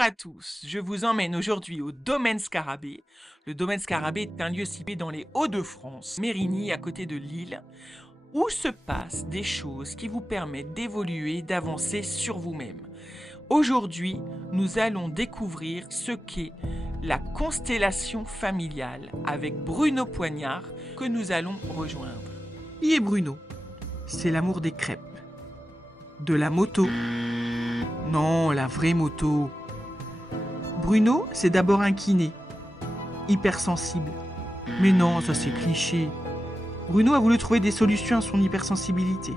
Bonjour à tous, je vous emmène aujourd'hui au domaine Scarabée. Le domaine Scarabée est un lieu situé dans les Hauts-de-France, Mérigny à côté de Lille, où se passent des choses qui vous permettent d'évoluer, d'avancer sur vous-même. Aujourd'hui, nous allons découvrir ce qu'est la constellation familiale avec Bruno Poignard que nous allons rejoindre. Qui est Bruno? C'est l'amour des crêpes. De la moto. Non, la vraie moto. Bruno, c'est d'abord un kiné. Hypersensible. Mais non, ça c'est cliché. Bruno a voulu trouver des solutions à son hypersensibilité.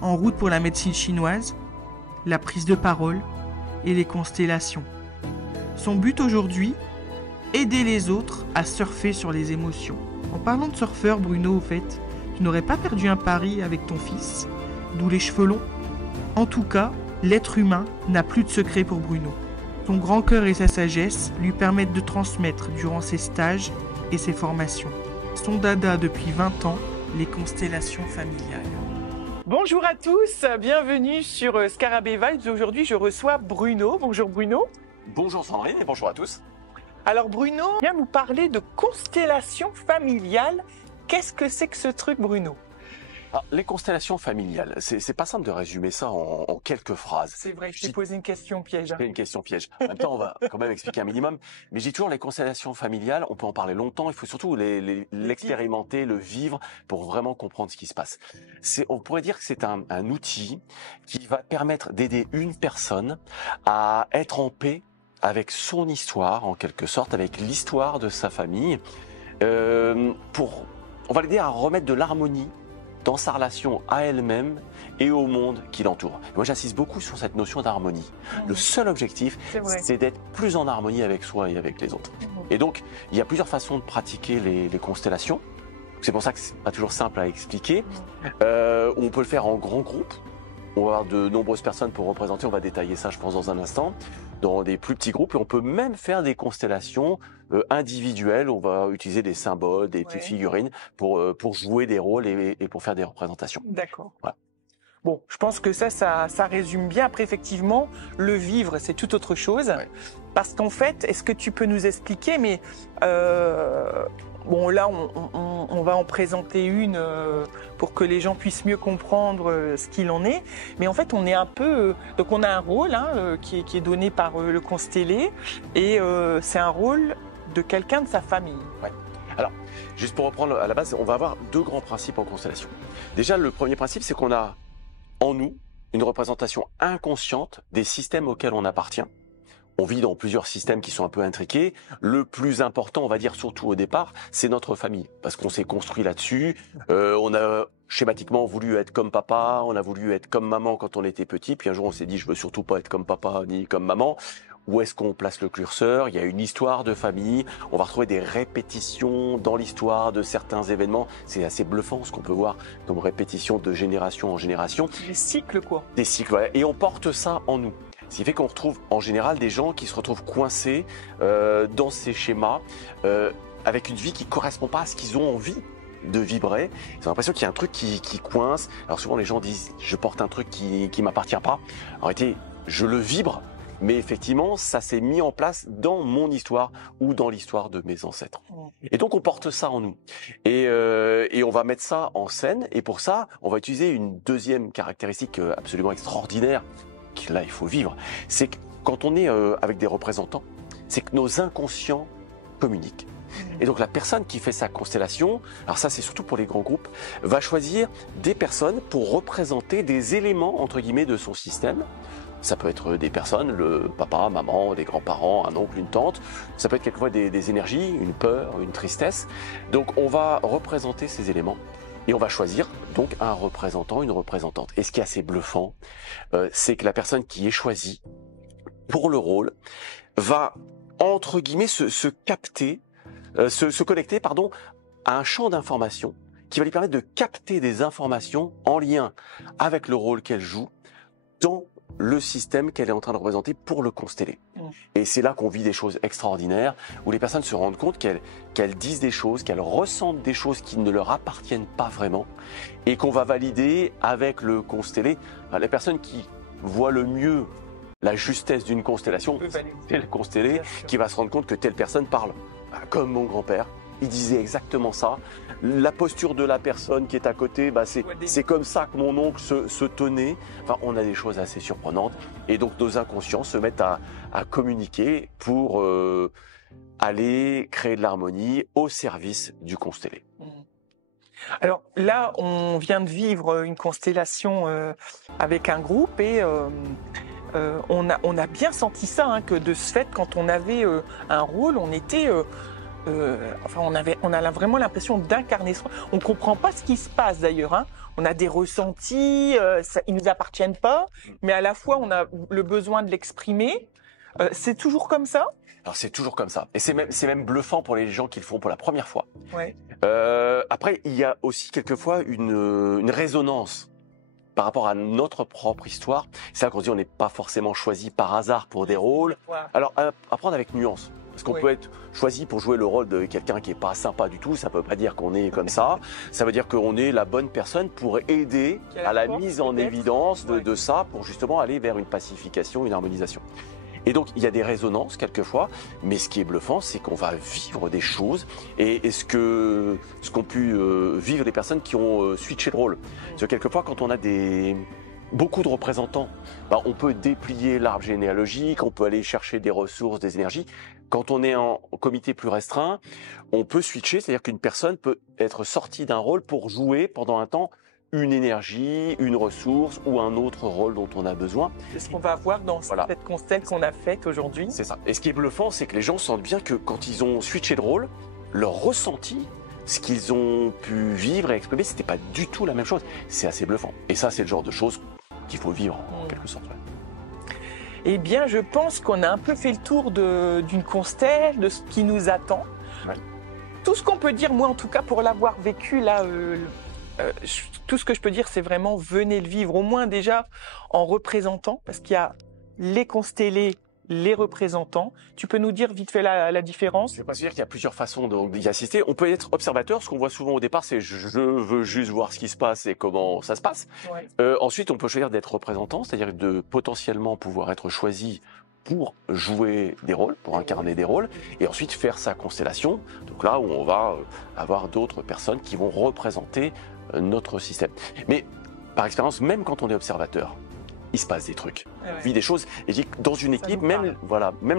En route pour la médecine chinoise, la prise de parole et les constellations. Son but aujourd'hui, aider les autres à surfer sur les émotions. En parlant de surfeur, Bruno, au fait, tu n'aurais pas perdu un pari avec ton fils, d'où les cheveux longs? En tout cas, l'être humain n'a plus de secret pour Bruno. Son grand cœur et sa sagesse lui permettent de transmettre durant ses stages et ses formations. Son dada depuis 20 ans, les constellations familiales. Bonjour à tous, bienvenue sur Scarabée Vibes. Aujourd'hui, je reçois Bruno. Bonjour Bruno. Bonjour Sandrine et bonjour à tous. Alors Bruno vient nous parler de constellation familiale. Qu'est-ce que c'est que ce truc, Bruno? Alors, les constellations familiales, c'est pas simple de résumer ça en quelques phrases. C'est vrai, je t'ai posé une question piège. C'est une question piège. En même temps, on va quand même expliquer un minimum. Mais je dis toujours, les constellations familiales, on peut en parler longtemps. Il faut surtout l'expérimenter, le vivre pour vraiment comprendre ce qui se passe. On pourrait dire que c'est un outil qui va permettre d'aider une personne à être en paix avec son histoire, en quelque sorte, avec l'histoire de sa famille, on va l'aider à remettre de l'harmonie dans sa relation à elle-même et au monde qui l'entoure. Moi, j'insiste beaucoup sur cette notion d'harmonie. Le seul objectif, c'est d'être plus en harmonie avec soi et avec les autres. Et donc, il y a plusieurs façons de pratiquer les constellations. C'est pour ça que c'est pas toujours simple à expliquer. On peut le faire en grand groupe. On va avoir de nombreuses personnes pour représenter. On va détailler ça, je pense, dans un instant. Dans des plus petits groupes. Et on peut même faire des constellations individuelles. On va utiliser des symboles, des petites figurines pour jouer des rôles et pour faire des représentations. D'accord. Voilà. Bon, je pense que ça résume bien. Après, effectivement, le vivre, c'est tout autre chose. Ouais. Parce qu'en fait, est-ce que tu peux nous expliquer, mais bon, là, on va en présenter une pour que les gens puissent mieux comprendre ce qu'il en est. Mais en fait, on est un peu... donc, on a un rôle qui est donné par le constellé. Et c'est un rôle de quelqu'un de sa famille. Ouais. Alors, juste pour reprendre à la base, on va avoir deux grands principes en constellation. Déjà, le premier principe, c'est qu'on a en nous une représentation inconsciente des systèmes auxquels on appartient. On vit dans plusieurs systèmes qui sont un peu intriqués. Le plus important, on va dire surtout au départ, c'est notre famille. Parce qu'on s'est construit là-dessus. On a schématiquement voulu être comme papa, on a voulu être comme maman quand on était petit. Puis un jour, on s'est dit, je veux surtout pas être comme papa ni comme maman. Où est-ce qu'on place le curseur? Il y a une histoire de famille. On va retrouver des répétitions dans l'histoire de certains événements. C'est assez bluffant ce qu'on peut voir comme répétition de génération en génération. Des cycles, quoi. Des cycles, ouais. Et on porte ça en nous. Ce qui fait qu'on retrouve en général des gens qui se retrouvent coincés dans ces schémas avec une vie qui ne correspond pas à ce qu'ils ont envie de vibrer. Ils ont l'impression qu'il y a un truc qui coince. Alors souvent les gens disent « je porte un truc qui ne m'appartient pas ». En réalité, je le vibre, mais effectivement, ça s'est mis en place dans mon histoire ou dans l'histoire de mes ancêtres. Et donc on porte ça en nous. Et on va mettre ça en scène. Et pour ça, on va utiliser une deuxième caractéristique absolument extraordinaire que là, il faut vivre, c'est que quand on est avec des représentants, c'est que nos inconscients communiquent. Et donc la personne qui fait sa constellation, alors ça c'est surtout pour les grands groupes, va choisir des personnes pour représenter des éléments, entre guillemets, de son système. Ça peut être des personnes, le papa, maman, des grands-parents, un oncle, une tante. Ça peut être quelquefois des énergies, une peur, une tristesse. Donc on va représenter ces éléments. Et on va choisir donc un représentant, une représentante. Et ce qui est assez bluffant, c'est que la personne qui est choisie pour le rôle va, entre guillemets, se connecter, à un champ d'informations qui va lui permettre de capter des informations en lien avec le rôle qu'elle joue dans le système qu'elle est en train de représenter pour le consteller. Et c'est là qu'on vit des choses extraordinaires, où les personnes se rendent compte qu'elles disent des choses, qu'elles ressentent des choses qui ne leur appartiennent pas vraiment, et qu'on va valider avec le constellé. Les personnes qui voient le mieux la justesse d'une constellation, c'est le constellé qui va se rendre compte que telle personne parle. Comme mon grand-père, il disait exactement ça. La posture de la personne qui est à côté, c'est comme ça que mon oncle se tenait. Enfin, on a des choses assez surprenantes. Et donc, nos inconscients se mettent à communiquer pour aller créer de l'harmonie au service du constellé. Alors là, on vient de vivre une constellation avec un groupe et on a bien senti ça, hein, que de ce fait, quand on avait un rôle, on était... on a vraiment l'impression d'incarner ça. On ne comprend pas ce qui se passe d'ailleurs, hein. On a des ressentis, ils ne nous appartiennent pas, mais à la fois on a le besoin de l'exprimer. C'est toujours comme ça? Alors c'est toujours comme ça. Et c'est même bluffant pour les gens qui le font pour la première fois. Ouais. Après, il y a aussi quelquefois une résonance par rapport à notre propre histoire. C'est là qu'on se dit on n'est pas forcément choisi par hasard pour des rôles. Ouais. Alors, à prendre avec nuance. Parce qu'on peut être choisi pour jouer le rôle de quelqu'un qui est pas sympa du tout. Ça peut pas dire qu'on est comme ça. Ça veut dire qu'on est la bonne personne pour aider à la mise en évidence de ça, pour justement aller vers une pacification, une harmonisation. Et donc, il y a des résonances quelquefois, mais ce qui est bluffant, c'est qu'on va vivre des choses et ce qu'ont pu vivre les personnes qui ont switché de rôle. Parce que quelquefois, quand on a beaucoup de représentants, on peut déplier l'arbre généalogique, on peut aller chercher des ressources, des énergies. Quand on est en comité plus restreint, on peut switcher, c'est-à-dire qu'une personne peut être sortie d'un rôle pour jouer pendant un temps une énergie, une ressource ou un autre rôle dont on a besoin. C'est ce qu'on va voir dans cette constelle qu'on a faite aujourd'hui. C'est ça. Et ce qui est bluffant, c'est que les gens sentent bien que quand ils ont switché de rôle, leur ressenti, ce qu'ils ont pu vivre et exprimer, c'était pas du tout la même chose. C'est assez bluffant. Et ça, c'est le genre de choses qu'il faut vivre en quelque sorte. Eh bien, je pense qu'on a un peu fait le tour d'une constelle, de ce qui nous attend. Ouais. Tout ce qu'on peut dire, moi en tout cas, pour l'avoir vécu là, tout ce que je peux dire, c'est vraiment venez le vivre, au moins déjà en représentant, parce qu'il y a les constellés, les représentants. Tu peux nous dire vite fait la différence? Je vais pas dire qu'il y a plusieurs façons d'y assister. On peut être observateur. Ce qu'on voit souvent au départ, c'est je veux juste voir ce qui se passe et comment ça se passe. Ouais. Ensuite, on peut choisir d'être représentant, c'est-à-dire de potentiellement pouvoir être choisi pour jouer des rôles, pour incarner des rôles, et ensuite faire sa constellation. Donc là où on va avoir d'autres personnes qui vont représenter notre système. Mais par expérience, même quand on est observateur, il se passe des trucs, on vit des choses. Et je dis que dans une équipe, même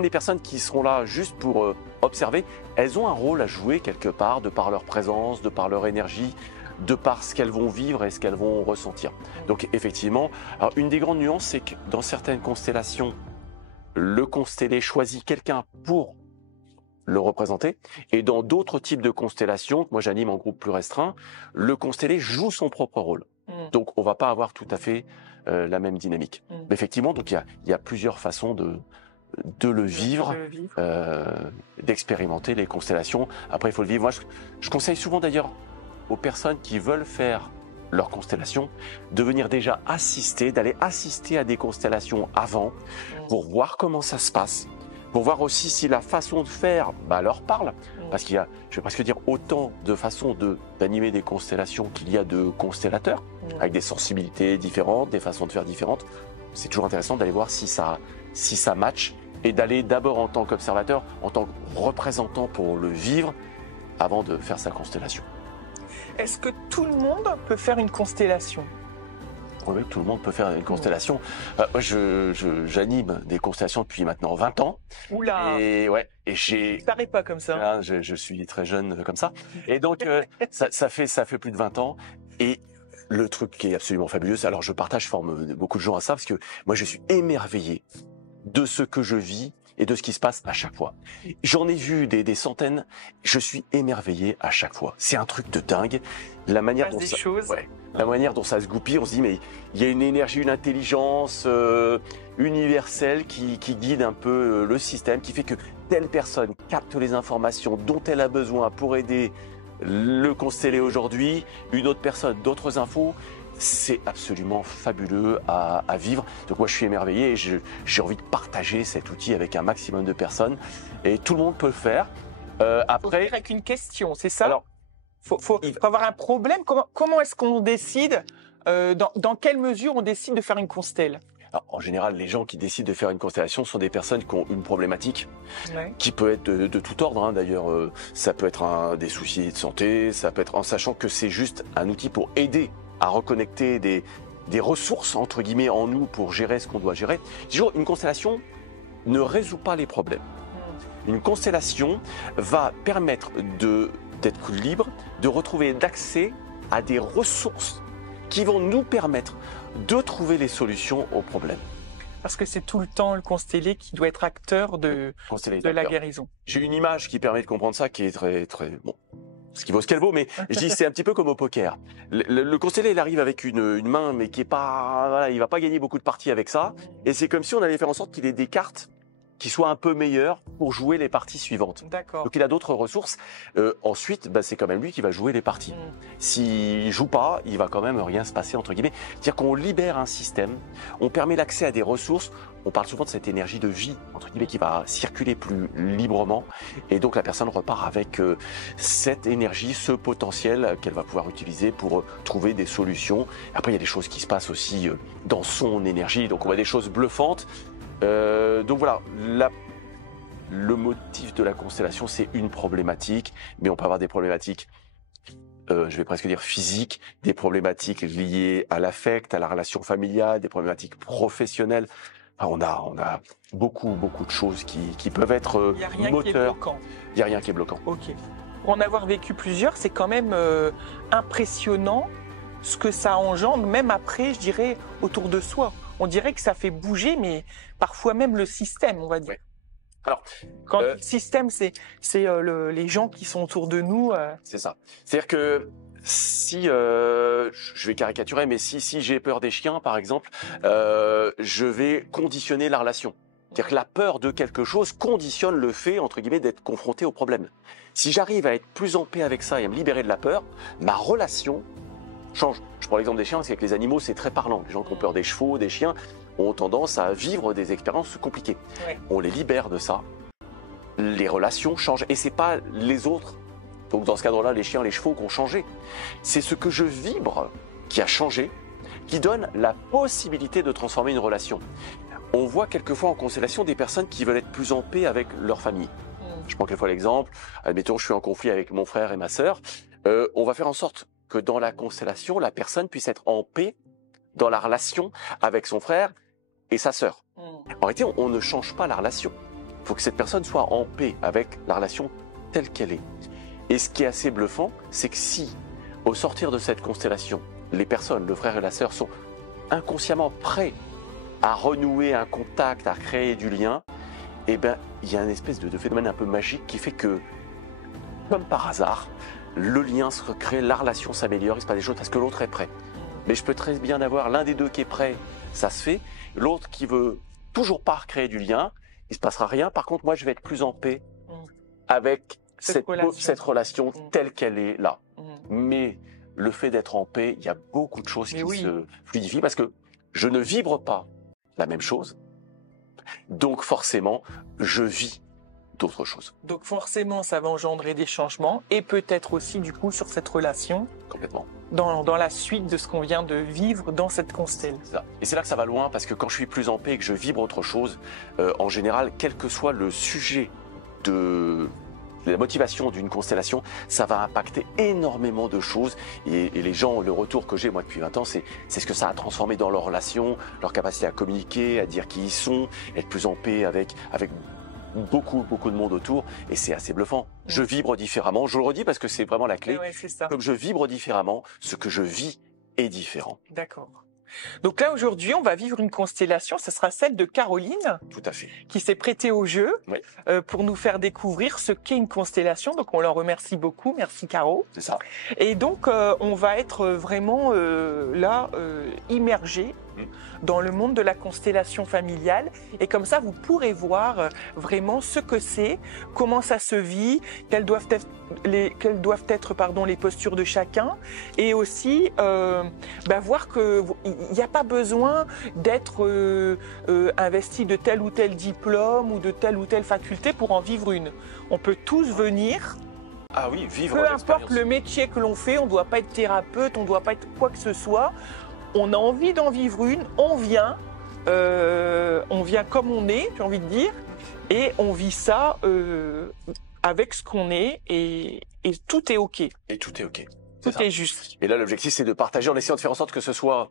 les personnes qui seront là juste pour observer, elles ont un rôle à jouer quelque part, de par leur présence, de par leur énergie, de par ce qu'elles vont vivre et ce qu'elles vont ressentir. Donc effectivement, alors une des grandes nuances, c'est que dans certaines constellations, le constellé choisit quelqu'un pour le représenter. Et dans d'autres types de constellations, moi j'anime en groupe plus restreint, le constellé joue son propre rôle. Donc on va pas avoir tout à fait la même dynamique. Mais effectivement, donc il y a plusieurs façons de le vivre, d'expérimenter les constellations. Après, il faut le vivre. Moi, je conseille souvent d'ailleurs aux personnes qui veulent faire leur constellation de venir déjà d'aller assister à des constellations avant, pour voir comment ça se passe, pour voir aussi si la façon de faire leur parle. Parce qu'il y a, je vais presque dire, autant de façons d'animer des constellations qu'il y a de constellateurs, avec des sensibilités différentes, des façons de faire différentes. C'est toujours intéressant d'aller voir si ça match, et d'aller d'abord en tant qu'observateur, en tant que représentant pour le vivre, avant de faire sa constellation. Est-ce que tout le monde peut faire une constellation? Oui, tout le monde peut faire une constellation. Moi, j'anime des constellations depuis maintenant 20 ans. Oula! Et j'ai... Ça paraît pas comme ça. Je suis très jeune comme ça. Et donc, ça fait plus de 20 ans. Et le truc qui est absolument fabuleux, alors je forme beaucoup de gens à ça, parce que moi, je suis émerveillé de ce que je vis et de ce qui se passe à chaque fois. J'en ai vu des centaines, je suis émerveillé à chaque fois. C'est un truc de dingue. La manière dont la manière dont ça se goupille, on se dit mais il y a une énergie, une intelligence universelle qui guide un peu le système, qui fait que telle personne capte les informations dont elle a besoin pour aider le constellé aujourd'hui, une autre personne d'autres infos. C'est absolument fabuleux à vivre. Donc moi je suis émerveillé et j'ai envie de partager cet outil avec un maximum de personnes. Et tout le monde peut le faire. Après, avec une question, c'est ça? Alors, faut avoir un problème. Comment est-ce qu'on décide, dans quelle mesure on décide de faire une constelle? Alors, en général, les gens qui décident de faire une constellation sont des personnes qui ont une problématique Ouais. qui peut être de tout ordre. Hein. D'ailleurs, ça peut être des soucis de santé, ça peut être en sachant que c'est juste un outil pour aider à reconnecter des ressources, entre guillemets, en nous pour gérer ce qu'on doit gérer. Toujours, une constellation ne résout pas les problèmes. Une constellation va permettre d'être libre, de retrouver l'accès à des ressources qui vont nous permettre de trouver les solutions aux problèmes. Parce que c'est tout le temps le constellé qui doit être acteur de la guérison. J'ai une image qui permet de comprendre ça, qui est très, très bon. Ce qui vaut ce qu'elle vaut, mais je dis c'est un petit peu comme au poker. Le constellé, il arrive avec une main, mais qui est pas, voilà, il va pas gagner beaucoup de parties avec ça. Et c'est comme si on allait faire en sorte qu'il ait des cartes qui soient un peu meilleures pour jouer les parties suivantes. D'accord. Donc il a d'autres ressources. Ensuite, c'est quand même lui qui va jouer les parties. S'il joue pas, il va quand même rien se passer, entre guillemets. C'est-à-dire qu'on libère un système, on permet l'accès à des ressources. On parle souvent de cette énergie de vie, entre guillemets, qui va circuler plus librement. Et donc la personne repart avec cette énergie, ce potentiel qu'elle va pouvoir utiliser pour trouver des solutions. Après, il y a des choses qui se passent aussi dans son énergie. Donc on voit des choses bluffantes. Donc voilà, le motif de la constellation, c'est une problématique, mais on peut avoir des problématiques, je vais presque dire physiques, des problématiques liées à l'affect, à la relation familiale, des problématiques professionnelles. Enfin, on a beaucoup de choses qui peuvent être Il n'y a rien moteurs. qui est bloquant. Il n'y a rien qui est bloquant. Ok. Pour en avoir vécu plusieurs, c'est quand même impressionnant ce que ça engendre, même après, je dirais, autour de soi. On dirait que ça fait bouger, mais parfois même le système, on va dire. Ouais. Alors, quand le système, c'est les gens qui sont autour de nous. C'est ça. C'est-à-dire que si, je vais caricaturer, mais si j'ai peur des chiens, par exemple, je vais conditionner la relation. C'est-à-dire que la peur de quelque chose conditionne le fait, entre guillemets, d'être confronté au problème. Si j'arrive à être plus en paix avec ça et à me libérer de la peur, ma relation change. Je prends l'exemple des chiens, c'est que les animaux, c'est très parlant. Les gens qui ont peur des chevaux, des chiens, ont tendance à vivre des expériences compliquées. Ouais. On les libère de ça, les relations changent. Et c'est pas les autres, donc dans ce cadre-là, les chiens, les chevaux qui ont changé. C'est ce que je vibre qui a changé, qui donne la possibilité de transformer une relation. On voit quelquefois en constellation des personnes qui veulent être plus en paix avec leur famille. Je prends quelquefois l'exemple, admettons je suis en conflit avec mon frère et ma sœur, on va faire en sorte que dans la constellation, la personne puisse être en paix dans la relation avec son frère et sa sœur. En réalité, on ne change pas la relation. Il faut que cette personne soit en paix avec la relation telle qu'elle est. Et ce qui est assez bluffant, c'est que si, au sortir de cette constellation, les personnes, le frère et la sœur, sont inconsciemment prêts à renouer un contact, à créer du lien, eh ben, il y a une espèce de phénomène un peu magique qui fait que, comme par hasard, le lien se recrée, la relation s'améliore, il se passe des choses parce que l'autre est prêt. Mais je peux très bien avoir l'un des deux qui est prêt, ça se fait. L'autre qui veut toujours pas recréer du lien, il se passera rien. Par contre, moi, je vais être plus en paix avec cette relation telle qu'elle est là. Mais le fait d'être en paix, il y a beaucoup de choses qui se fluidifient parce que je ne vibre pas la même chose. Donc forcément, je vis d'autres choses. Donc forcément, ça va engendrer des changements et peut-être aussi du coup sur cette relation. Complètement. Dans la suite de ce qu'on vient de vivre dans cette constelle. Et c'est là que ça va loin parce que quand je suis plus en paix et que je vibre autre chose, en général, quel que soit le sujet de la motivation d'une constellation, ça va impacter énormément de choses. Et les gens, le retour que j'ai moi depuis 20 ans, c'est ce que ça a transformé dans leurs relations, leur capacité à communiquer, à dire qui ils sont, être plus en paix avec beaucoup de monde autour. Et c'est assez bluffant. Je vibre différemment. Je le redis parce que c'est vraiment la clé. Ouais, c'est ça. Comme je vibre différemment, ce que je vis est différent. D'accord. Donc là, aujourd'hui, on va vivre une constellation. Ce sera celle de Caroline. Tout à fait. Qui s'est prêtée au jeu Oui. Pour nous faire découvrir ce qu'est une constellation. Donc, on leur remercie beaucoup. Merci, Caro. C'est ça. Et donc, on va être vraiment immergé dans le monde de la constellation familiale. Et comme ça, vous pourrez voir vraiment ce que c'est, comment ça se vit, quelles doivent être les postures de chacun. Et aussi, voir qu'il n'y a pas besoin d'être investi de tel ou tel diplôme ou de telle ou telle faculté pour en vivre une. On peut tous venir. Ah oui, vivre peu importe le métier que l'on fait, on ne doit pas être thérapeute, on ne doit pas être quoi que ce soit. On a envie d'en vivre une, on vient on vient comme on est, j'ai envie de dire, et on vit ça avec ce qu'on est, et tout est OK. Et tout est OK. Tout ça. est juste. Et là, l'objectif, c'est de partager en essayant de faire en sorte que ce soit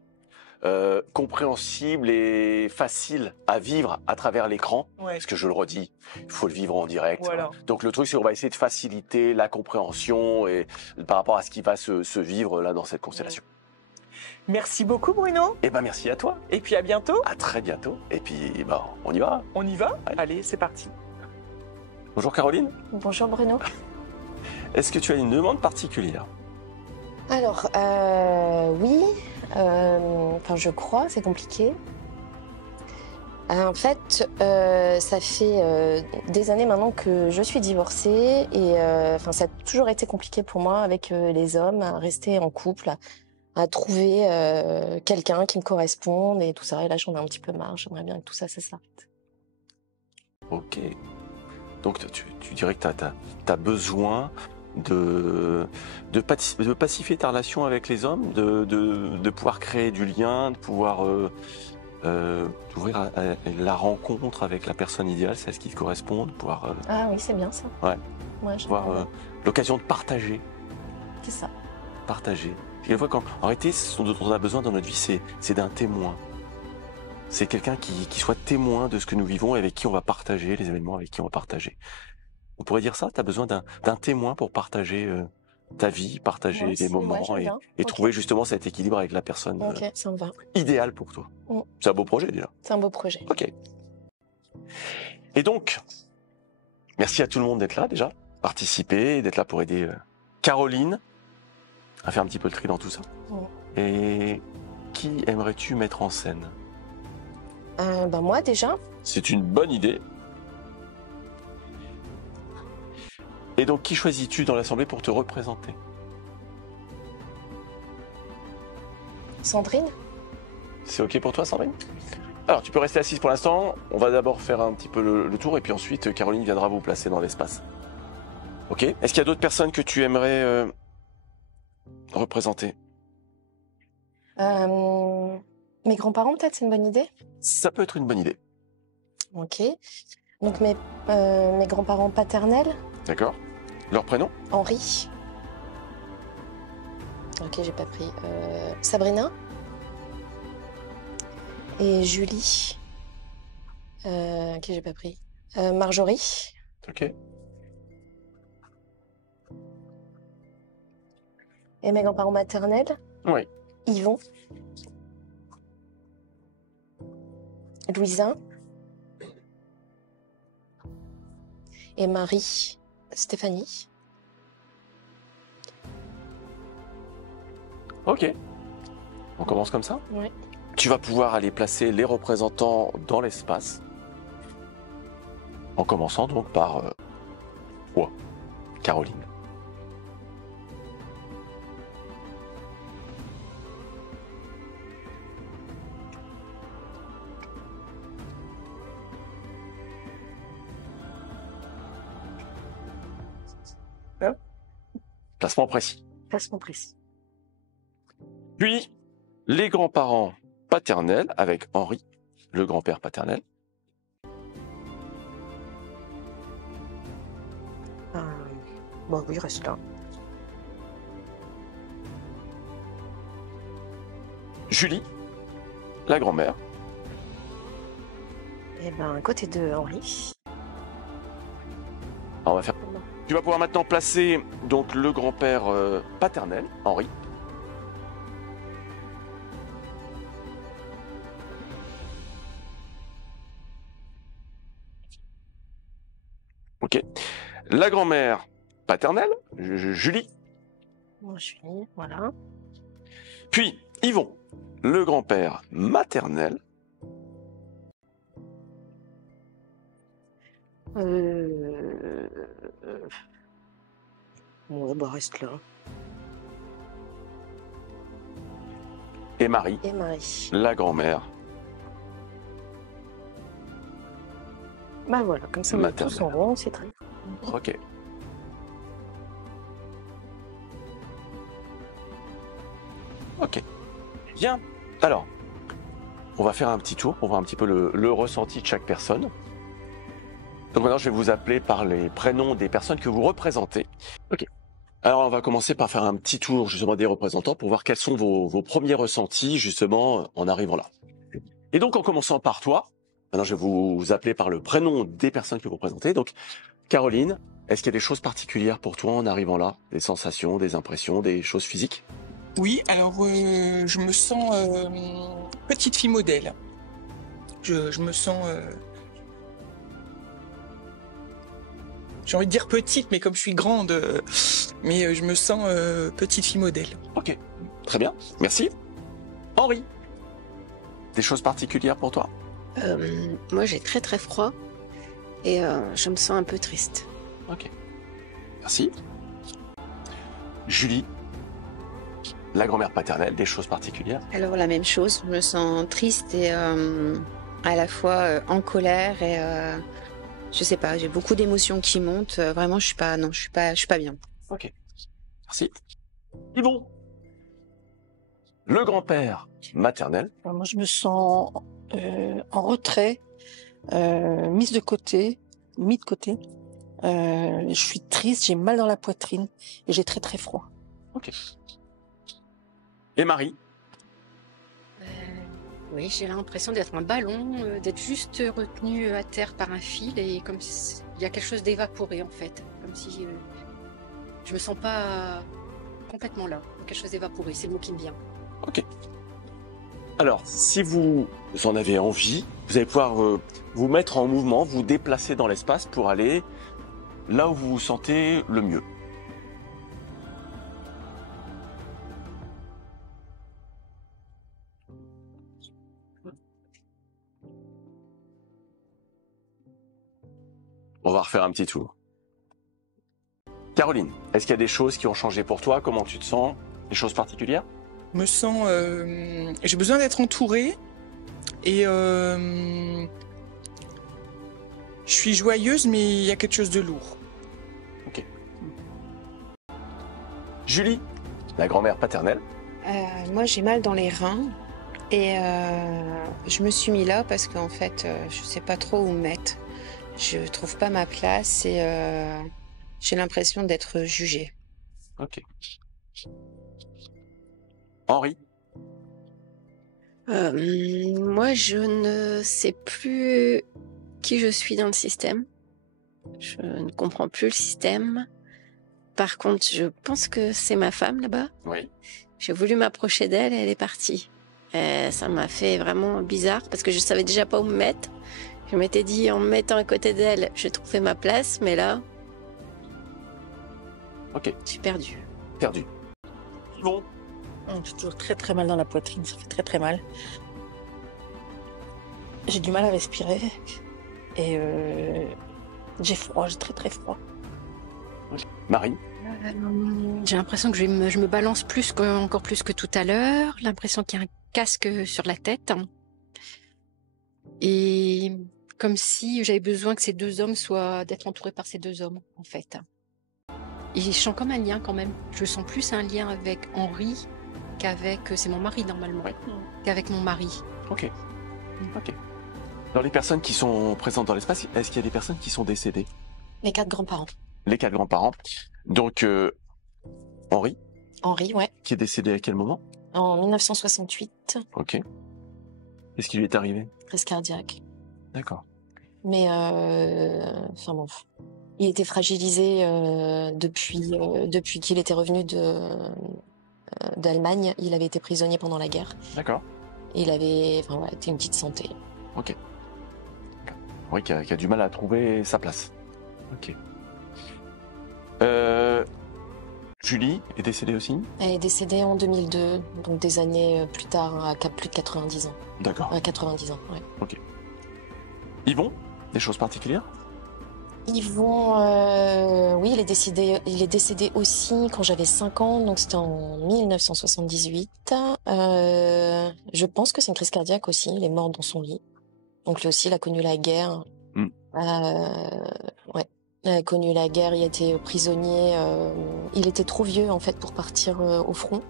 compréhensible et facile à vivre à travers l'écran. Ouais. Parce que je le redis, il faut le vivre en direct. Voilà. Donc le truc, c'est qu'on va essayer de faciliter la compréhension et par rapport à ce qui va se vivre là dans cette constellation. Merci beaucoup, Bruno. Et ben merci à toi. Et puis à bientôt. À très bientôt. Et puis ben, on y va. On y va? Allez. Allez, c'est parti. Bonjour Caroline. Bonjour Bruno. Est-ce que tu as une demande particulière? Alors, oui, enfin je crois, c'est compliqué. En fait, ça fait des années maintenant que je suis divorcée et enfin ça a toujours été compliqué pour moi avec les hommes à rester en couple, à trouver quelqu'un qui me corresponde et tout ça. Et là, j'en ai un petit peu marre. J'aimerais bien que tout ça s'arrête. Ok. Donc tu dirais que tu as besoin de pacifier ta relation avec les hommes, de pouvoir créer du lien, de pouvoir d'ouvrir à la rencontre avec la personne idéale, c'est ce qui te correspond, de pouvoir Ah oui, c'est bien ça. Ouais. Avoir l'occasion de partager. c'est ça. Partager. Et une fois en réalité, ce dont on a besoin dans notre vie, c'est d'un témoin. C'est quelqu'un qui soit témoin de ce que nous vivons et avec qui on va partager, les événements avec qui on va partager. On pourrait dire ça? Tu as besoin d'un témoin pour partager ta vie, partager Ouais, des moments j'aime bien. et Ok. trouver justement cet équilibre avec la personne Ok, ça me va. idéale pour toi. C'est un beau projet déjà. C'est un beau projet. Ok. Et donc, merci à tout le monde d'être là déjà, participer, d'être là pour aider Caroline à faire un petit peu le tri dans tout ça. Et qui aimerais-tu mettre en scène? Ben moi déjà. C'est une bonne idée. Et donc, qui choisis-tu dans l'assemblée pour te représenter? Sandrine. C'est ok pour toi, Sandrine? Alors, tu peux rester assise pour l'instant. On va d'abord faire un petit peu le tour et puis ensuite, Caroline viendra vous placer dans l'espace. Ok? Est-ce qu'il y a d'autres personnes que tu aimerais représenter? Mes grands-parents, peut-être, c'est une bonne idée. Ça peut être une bonne idée. Ok. Donc mes grands-parents paternels, D'accord? Leur prénom? Henri. Ok, j'ai pas pris. Sabrina. Et Julie. Ok, j'ai pas pris. Marjorie. Ok. Et mes grands-parents maternels, Oui. Yvon. Louisa. Et Marie. Stéphanie. Ok. On commence comme ça? Oui. Tu vas pouvoir aller placer les représentants dans l'espace. En commençant donc par toi, Caroline. Placement précis. Placement précis. Puis, les grands-parents paternels avec Henri, le grand-père paternel. Bon, oui, reste là. Julie, la grand-mère. Et ben, à côté de Henri. Alors, on va faire. Tu vas pouvoir maintenant placer donc le grand-père paternel, Henri. Ok. La grand-mère paternelle, Julie. Moi, je suis voilà. Puis Yvon, le grand-père maternel. Ouais, bah reste là. Et Marie, Et Marie. la grand-mère. Bah voilà, comme ça on est Maternelle. tous en rond, c'est très bien. Ok. Ok. Bien. Alors, on va faire un petit tour pour voir un petit peu le ressenti de chaque personne. Donc maintenant, je vais vous appeler par les prénoms des personnes que vous représentez. Ok. Alors, on va commencer par faire un petit tour justement des représentants pour voir quels sont vos premiers ressentis justement en arrivant là. Et donc, en commençant par toi, maintenant, je vais vous appeler par le prénom des personnes que vous représentez. Donc, Caroline, est-ce qu'il y a des choses particulières pour toi en arrivant là? Des sensations, des impressions, des choses physiques? Oui, alors je me sens petite fille modèle. Je me sens... j'ai envie de dire petite, mais comme je suis grande, mais je me sens petite fille modèle. Ok, très bien, merci. Henri, des choses particulières pour toi? Moi, j'ai très très froid et je me sens un peu triste. Ok, merci. Julie, la grand-mère paternelle, des choses particulières? Alors, la même chose, je me sens triste et à la fois en colère et je sais pas, j'ai beaucoup d'émotions qui montent. Vraiment, je suis pas bien. Ok, merci. Yvon, le grand-père maternel. Alors, moi, je me sens en retrait, mis de côté. Je suis triste, j'ai mal dans la poitrine et j'ai très très froid. Ok. Et Marie? Oui, j'ai l'impression d'être un ballon, d'être juste retenu à terre par un fil et comme s'il y a quelque chose d'évaporé en fait. Comme si je me sens pas complètement là. Quelque chose d'évaporé, c'est le mot qui me vient. Ok. Alors, si vous en avez envie, vous allez pouvoir vous mettre en mouvement, vous déplacer dans l'espace pour aller là où vous vous sentez le mieux. On va refaire un petit tour. Caroline, est-ce qu'il y a des choses qui ont changé pour toi? Comment tu te sens? Des choses particulières? Je me sens... j'ai besoin d'être entourée et je suis joyeuse, mais il y a quelque chose de lourd. Ok. Julie, la grand-mère paternelle. Moi, j'ai mal dans les reins et je me suis mis là parce qu'en fait, je sais pas trop où me mettre. Je trouve pas ma place et j'ai l'impression d'être jugée. Ok. Henri, Moi, je ne sais plus qui je suis dans le système. Je ne comprends plus le système. Par contre, je pense que c'est ma femme là-bas. oui. J'ai voulu m'approcher d'elle et elle est partie. Ça m'a fait vraiment bizarre parce que je savais déjà pas où me mettre. Je m'étais dit en me mettant à côté d'elle, je trouvais ma place, mais là, Ok, je suis perdue. perdu. Yvon, J'ai toujours très très mal dans la poitrine, ça fait très très mal. J'ai du mal à respirer et j'ai froid, j'ai très très froid. Marie, J'ai l'impression que je me balance encore plus que tout à l'heure. L'impression qu'il y a un casque sur la tête. Et comme si j'avais besoin que ces deux hommes d'être entourés par ces deux hommes, en fait. Et je sens comme un lien quand même. Je sens plus un lien avec Henri c'est mon mari normalement, qu'avec mon mari. ok. Ok. Dans les personnes qui sont présentes dans l'espace, est-ce qu'il y a des personnes qui sont décédées? Les 4 grands-parents. Les 4 grands-parents. Donc, Henri, Henri, ouais, qui est décédé à quel moment? en 1968, Ok. Qu'est-ce qui lui est arrivé? crise cardiaque. D'accord. Mais, enfin bon, il était fragilisé depuis qu'il était revenu d'Allemagne. Il avait été prisonnier pendant la guerre. D'accord. Et il avait, enfin voilà, une petite santé. Ok. Oui, qui a du mal à trouver sa place. Ok. Julie est décédée aussi? Elle est décédée en 2002, donc des années plus tard, à plus de 90 ans. D'accord. À 90 ans, ouais. Yvon, des choses particulières? Yvon, oui, il est décédé aussi quand j'avais 5 ans, donc c'était en 1978. Je pense que c'est une crise cardiaque aussi, il est mort dans son lit. Donc lui aussi, il a connu la guerre. Mm. Ouais, il a connu la guerre, il a été prisonnier. Il était trop vieux en fait pour partir au front.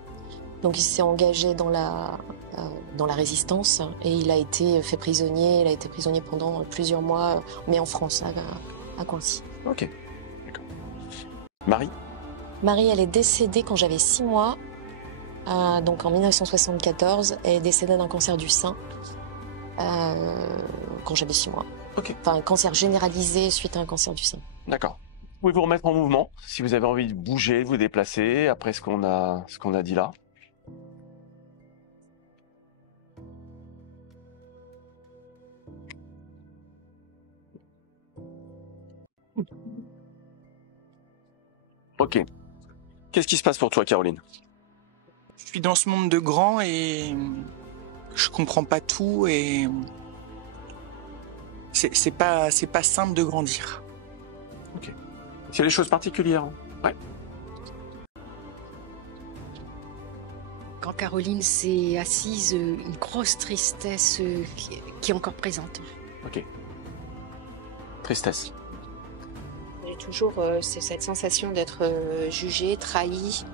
Donc il s'est engagé dans la résistance et il a été fait prisonnier. Il a été prisonnier pendant plusieurs mois, mais en France, à Coincy. Ok, d'accord. Marie? Marie, elle est décédée quand j'avais 6 mois, donc en 1974. Elle est décédée d'un cancer du sein quand j'avais 6 mois. Ok. Enfin, un cancer généralisé suite à un cancer du sein. D'accord. Vous pouvez vous remettre en mouvement si vous avez envie de bouger, de vous déplacer après ce qu'on a dit là. Ok. Qu'est-ce qui se passe pour toi, Caroline? Je suis dans ce monde de grands et je comprends pas tout et c'est pas simple de grandir. Ok. C'est des choses particulières. Ouais. Quand Caroline s'est assise, une grosse tristesse qui est encore présente. Ok. Tristesse. J'ai toujours cette sensation d'être jugée, trahie.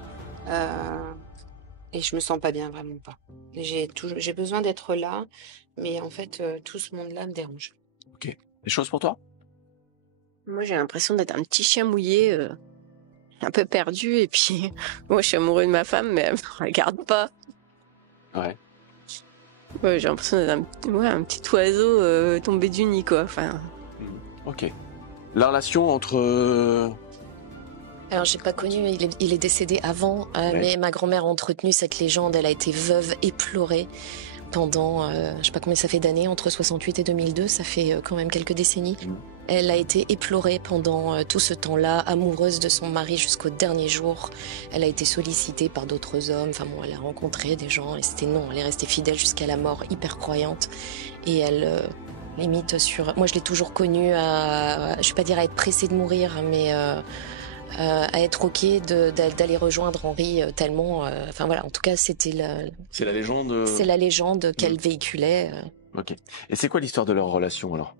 Et je me sens pas bien, vraiment pas. J'ai besoin d'être là, mais en fait, tout ce monde-là me dérange. Ok. Des choses pour toi? Moi, j'ai l'impression d'être un petit chien mouillé, un peu perdu. Et puis, moi, je suis amoureux de ma femme, mais elle me regarde pas. Ouais. Ouais, j'ai l'impression d'être un petit oiseau tombé du nid, quoi. Enfin, Ok. La relation entre... Alors, j'ai pas connu, il est décédé avant, mais ma grand-mère a entretenu cette légende. Elle a été veuve éplorée pendant, je sais pas combien ça fait d'années, entre 68 et 2002, ça fait quand même quelques décennies. Elle a été éplorée pendant tout ce temps-là, amoureuse de son mari jusqu'au dernier jour. Elle a été sollicitée par d'autres hommes, enfin bon, elle a rencontré des gens, et c'était non, elle est restée fidèle jusqu'à la mort, hyper croyante. Et elle... limite sur... Moi, je l'ai toujours connue je vais pas dire à être pressée de mourir, mais à être ok d'aller rejoindre Henri tellement... Enfin voilà, en tout cas, c'était C'est la légende... C'est la légende qu'elle véhiculait. Ok. Et c'est quoi l'histoire de leur relation, alors?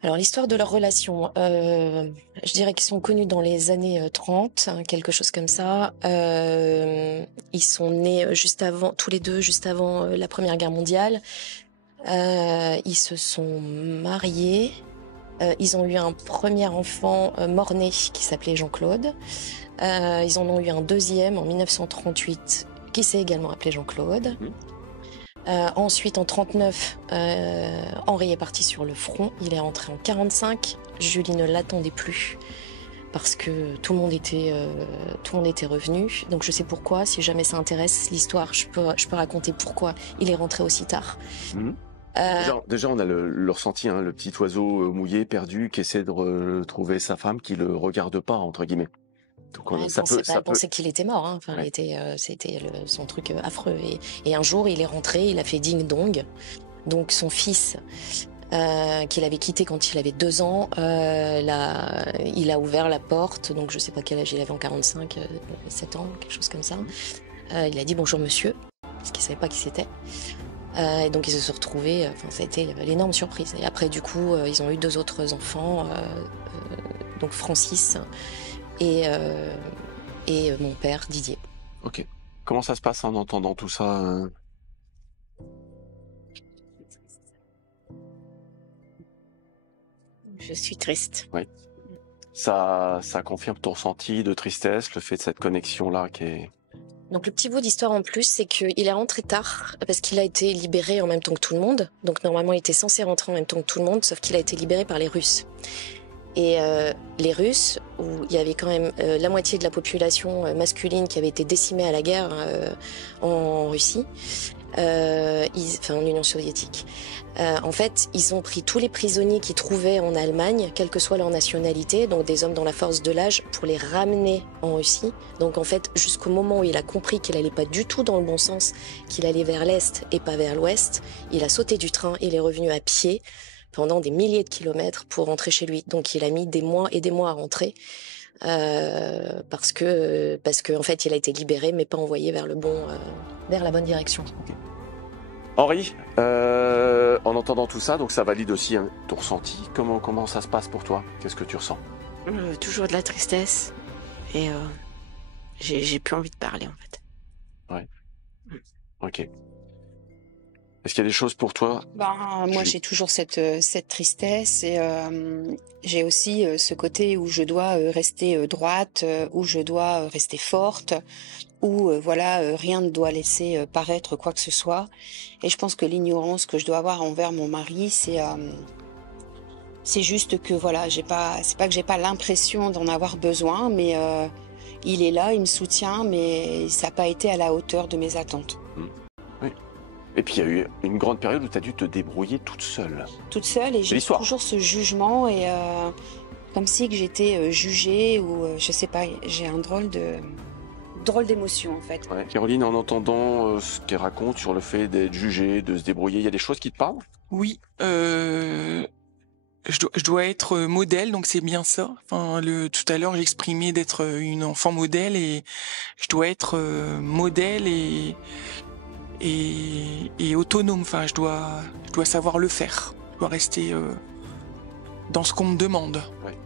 Alors, l'histoire de leur relation, je dirais qu'ils sont connus dans les années 30, hein, quelque chose comme ça. Ils sont nés tous les deux, juste avant la Première Guerre mondiale. Ils se sont mariés. Ils ont eu un premier enfant mort-né qui s'appelait Jean-Claude. Ils en ont eu un deuxième en 1938 qui s'est également appelé Jean-Claude. Ensuite, en 39, Henri est parti sur le front. Il est rentré en 45. Julie ne l'attendait plus parce que tout le monde était revenu. Donc je sais pourquoi. Si jamais ça intéresse l'histoire, je peux raconter pourquoi il est rentré aussi tard. Déjà, on a le ressenti, hein, le petit oiseau mouillé, perdu, qui essaie de retrouver sa femme, qui le regarde pas, entre guillemets. Donc elle pensait qu'il était mort. Hein. Enfin, Ouais. c'était son truc affreux. Et un jour, il est rentré, il a fait ding dong. Donc son fils, qu'il avait quitté quand il avait 2 ans, il a ouvert la porte. Donc je sais pas quel âge il avait en 45, 7 ans, quelque chose comme ça. Il a dit bonjour monsieur, parce qu'il savait pas qui c'était. Et donc ils se sont retrouvés, ça a été l'énorme surprise. Et après du coup, ils ont eu 2 autres enfants, donc Francis et mon père Didier. Ok. Comment ça se passe en entendant tout ça je suis triste. Ça confirme ton ressenti de tristesse, le fait de cette connexion-là qui est... Donc le petit bout d'histoire en plus, c'est qu'il est rentré tard parce qu'il a été libéré en même temps que tout le monde. Donc normalement, il était censé rentrer en même temps que tout le monde, sauf qu'il a été libéré par les Russes. Et les Russes, où il y avait quand même la moitié de la population masculine qui avait été décimée à la guerre en Russie, en Union soviétique. En fait, ils ont pris tous les prisonniers qu'ils trouvaient en Allemagne, quelle que soit leur nationalité, donc des hommes dans la force de l'âge, pour les ramener en Russie. Donc en fait, jusqu'au moment où il a compris qu'il allait pas du tout dans le bon sens, qu'il allait vers l'Est et pas vers l'Ouest, il a sauté du train, il est revenu à pied pendant des milliers de kilomètres pour rentrer chez lui. Donc il a mis des mois et des mois à rentrer. Parce que en fait il a été libéré mais pas envoyé vers la bonne direction. Henri, en entendant tout ça, donc ça valide aussi hein, ton ressenti. Comment ça se passe pour toi? Qu'est-ce que tu ressens? Toujours de la tristesse. Et j'ai plus envie de parler, en fait. Ouais. Ok. Est-ce qu'il y a des choses pour toi? Moi, j'ai toujours cette tristesse et j'ai aussi ce côté où je dois rester droite, où je dois rester forte, où rien ne doit laisser paraître quoi que ce soit. Et je pense que l'ignorance que je dois avoir envers mon mari, c'est juste que c'est pas que j'ai pas l'impression d'en avoir besoin, mais il est là, il me soutient, mais ça n'a pas été à la hauteur de mes attentes. Oui. Et puis il y a eu une grande période où tu as dû te débrouiller toute seule. Toute seule, et j'ai toujours ce jugement, et comme si que j'étais jugée, ou je sais pas, j'ai un drôle d'émotion en fait. Ouais. Caroline, en entendant ce qu'elle raconte sur le fait d'être jugée, de se débrouiller, il y a des choses qui te parlent? Oui, je dois être modèle, donc c'est bien ça. Enfin, tout à l'heure, j'exprimais d'être une enfant modèle, et je dois être modèle et autonome. Enfin, je dois savoir le faire. Je dois rester dans ce qu'on me demande. Ouais.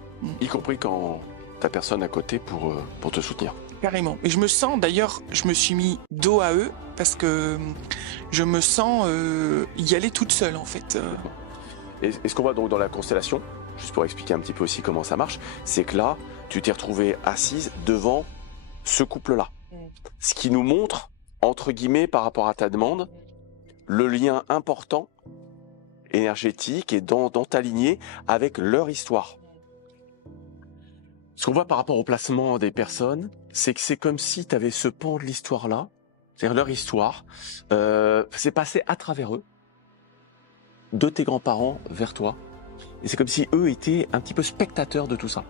Y compris quand t'as personne à côté pour te soutenir. Carrément. Et je me sens, d'ailleurs, je me suis mis dos à eux parce que je me sens y aller toute seule, en fait. Et ce qu'on voit donc dans la constellation, juste pour expliquer un petit peu aussi comment ça marche, c'est que là, tu t'es retrouvée assise devant ce couple-là. Ce qui nous montre, entre guillemets, par rapport à ta demande, le lien important, énergétique et dans ta lignée avec leur histoire. Ce qu'on voit par rapport au placement des personnes, c'est que c'est comme si tu avais ce pan de l'histoire-là, c'est-à-dire leur histoire, c'est passé à travers eux, de tes grands-parents vers toi. Et c'est comme si eux étaient un petit peu spectateurs de tout ça.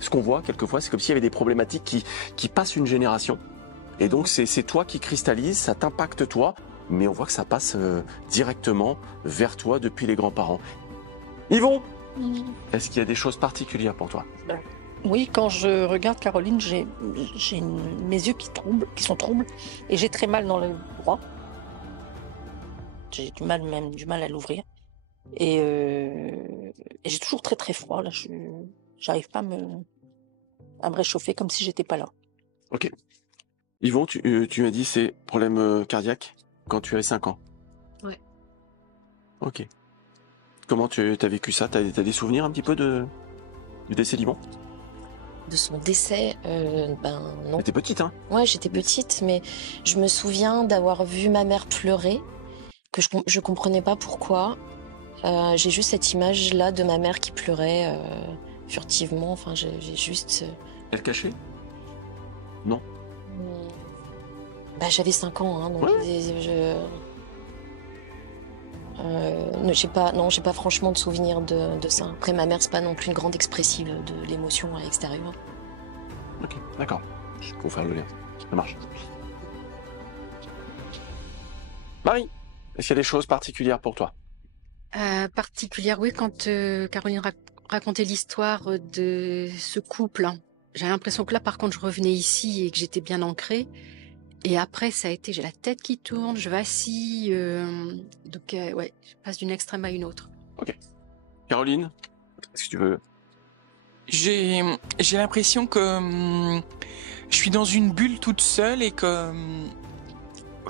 Ce qu'on voit quelquefois, c'est comme s'il y avait des problématiques qui passent une génération. Et donc c'est toi qui cristallise, ça t'impacte toi, mais on voit que ça passe directement vers toi depuis les grands-parents. Yvon, est-ce qu'il y a des choses particulières pour toi? Oui, quand je regarde Caroline, j'ai mes yeux qui sont troubles, et j'ai très mal dans le droit. J'ai du mal à l'ouvrir. Et j'ai toujours très très froid. Là, j'arrive pas à me réchauffer, comme si j'étais pas là. Ok. Yvon, tu m'as dit c'est problème cardiaque quand tu avais 5 ans. Ouais. Ok. Comment tu as vécu ça? T'as des souvenirs un petit peu du décès d'Yvon? De son décès, non. T'étais petite, hein? Ouais, j'étais petite, mais je me souviens d'avoir vu ma mère pleurer, que je comprenais pas pourquoi. J'ai juste cette image-là de ma mère qui pleurait furtivement. Enfin, j'ai juste... Elle cachait? Non. J'avais 5 ans, hein, donc ouais. j'ai pas franchement de souvenir de ça. Après, ma mère, c'est pas non plus une grande expressive de l'émotion à l'extérieur. Ok, d'accord. Faut faire le lien. Ça marche. Marie, est-ce qu'il y a des choses particulières pour toi? Particulière, oui, quand Caroline racontait l'histoire de ce couple, hein, j'ai l'impression que là, par contre, je revenais ici et que j'étais bien ancrée. Et après, ça a été, j'ai la tête qui tourne, je vacille, donc je passe d'une extrême à une autre. Ok. Caroline, est-ce que tu veux? J'ai l'impression que je suis dans une bulle toute seule et que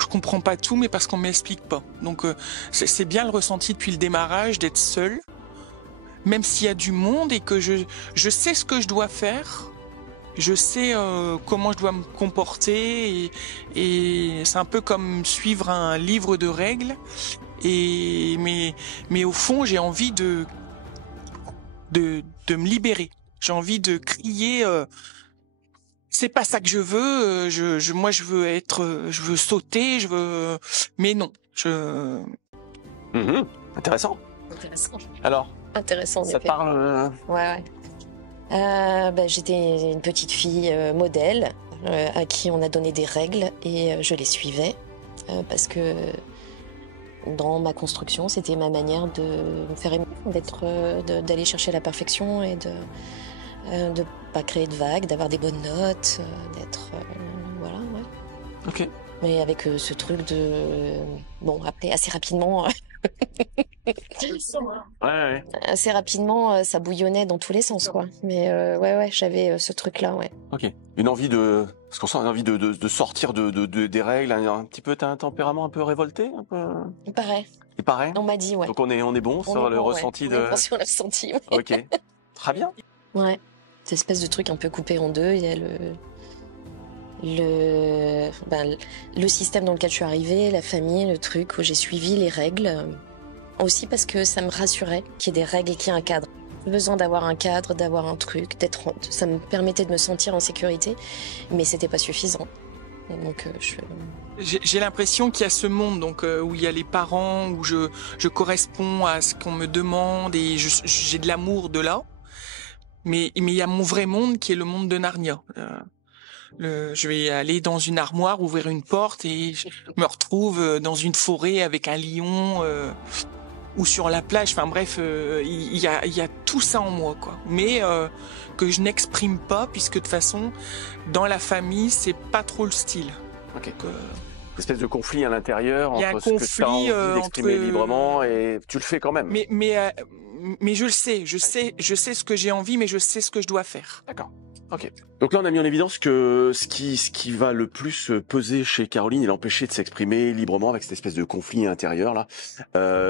je comprends pas tout, mais parce qu'on m'explique pas. Donc c'est bien le ressenti depuis le démarrage d'être seule, même s'il y a du monde et que je sais ce que je dois faire. Je sais comment je dois me comporter et c'est un peu comme suivre un livre de règles. Mais au fond, j'ai envie de me libérer. J'ai envie de crier. C'est pas ça que je veux. Moi, je veux sauter. Mais non. Intéressant. Intéressant. Alors. Intéressant. Ça te parle? Ouais. J'étais une petite fille modèle à qui on a donné des règles et je les suivais parce que dans ma construction, c'était ma manière de me faire aimer, d'aller chercher la perfection et de pas créer de vagues, d'avoir des bonnes notes, d'être voilà, ouais. Ok. Mais avec ce truc après assez rapidement, Ouais. Assez rapidement, ça bouillonnait dans tous les sens, quoi. Mais ouais, j'avais ce truc-là, ouais. Ok. Une envie de... Parce qu'on sent une envie de sortir des règles, un petit peu, t'as un tempérament un peu révolté, un peu... Il paraît. Il paraît. On m'a dit, ouais. Donc on est bon On sur est le bon, ressenti ouais. de... On est bon sur le ressenti, ouais. Ok. Très bien. Ouais. Cette espèce de truc un peu coupé en deux. Il y a le système dans lequel je suis arrivée, la famille, le truc où j'ai suivi les règles. Aussi parce que ça me rassurait qu'il y ait des règles et qu'il y ait un cadre. J'ai besoin d'avoir un cadre, d'avoir un truc, ça me permettait de me sentir en sécurité, mais c'était pas suffisant. Donc J'ai l'impression qu'il y a ce monde donc où il y a les parents, où je corresponds à ce qu'on me demande et j'ai de l'amour de là. Mais il y a mon vrai monde qui est le monde de Narnia. Je vais aller dans une armoire, ouvrir une porte et je me retrouve dans une forêt avec un lion ou sur la plage. Enfin bref, il y a tout ça en moi, quoi. Mais que je n'exprime pas puisque de toute façon, dans la famille, c'est pas trop le style. Ok. Donc, Une espèce de conflit à l'intérieur il y a entre un ce que tu as conflit, envie d'exprimer entre- librement et tu le fais quand même. mais je le sais, je sais ce que j'ai envie, mais je sais ce que je dois faire. D'accord. Ok. Donc là, on a mis en évidence que ce qui va le plus peser chez Caroline et l'empêcher de s'exprimer librement avec cette espèce de conflit intérieur là,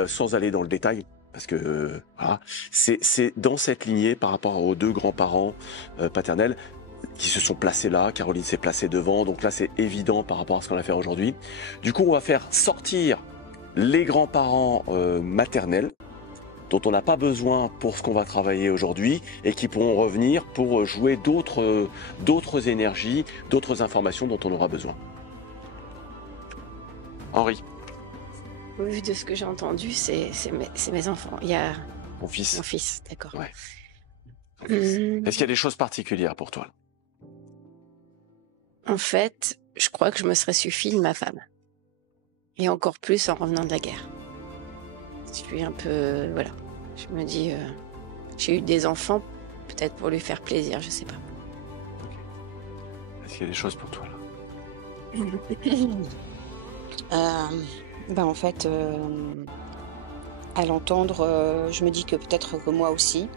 sans aller dans le détail, parce que voilà, c'est dans cette lignée par rapport aux deux grands-parents paternels qui se sont placés là. Caroline s'est placée devant, donc là c'est évident par rapport à ce qu'on va faire aujourd'hui. Du coup, on va faire sortir les grands-parents maternels, dont on n'a pas besoin pour ce qu'on va travailler aujourd'hui et qui pourront revenir pour jouer d'autres énergies, d'autres informations dont on aura besoin. Henri, Au vu de ce que j'ai entendu, c'est mes enfants. Il y a mon fils. mon fils, d'accord. Ouais. Hum, Est-ce qu'il y a des choses particulières pour toi? En fait, je crois que je me serais suffi de ma femme. Et encore plus en revenant de la guerre. Je suis un peu... Voilà. Je me dis... j'ai eu des enfants, peut-être pour lui faire plaisir, je sais pas. Est-ce qu'il y a des choses pour toi là? En fait, à l'entendre, je me dis que peut-être que moi aussi,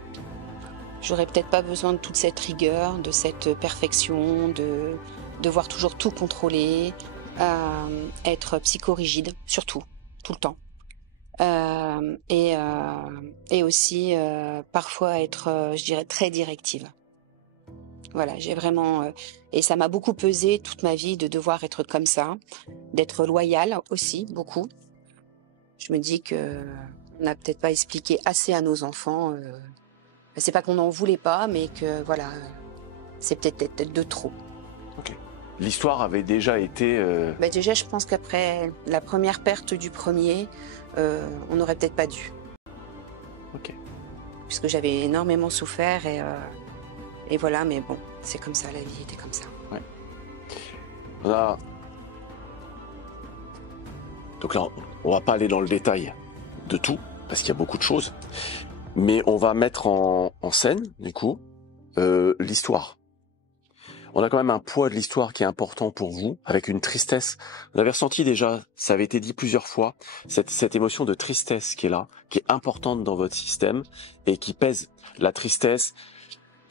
j'aurais peut-être pas besoin de toute cette rigueur, de cette perfection, de devoir toujours tout contrôler, être psychorigide, surtout, tout le temps. Et aussi parfois être, je dirais, très directive. Voilà, j'ai vraiment... et ça m'a beaucoup pesé toute ma vie de devoir être comme ça, d'être loyale aussi, beaucoup. Je me dis que on n'a peut-être pas expliqué assez à nos enfants. C'est pas qu'on n'en voulait pas, mais que voilà, c'est peut-être de trop. L'histoire avait déjà été... Déjà, je pense qu'après la première perte du premier, on n'aurait peut-être pas dû. Ok. Puisque j'avais énormément souffert et voilà, mais bon, c'est comme ça, la vie était comme ça. On a... Donc là, on va pas aller dans le détail de tout, parce qu'il y a beaucoup de choses, mais on va mettre en scène, du coup, l'histoire. On a quand même un poids de l'histoire qui est important pour vous, avec une tristesse. Vous avez ressenti déjà, ça avait été dit plusieurs fois, cette émotion de tristesse qui est là, qui est importante dans votre système et qui pèse. La tristesse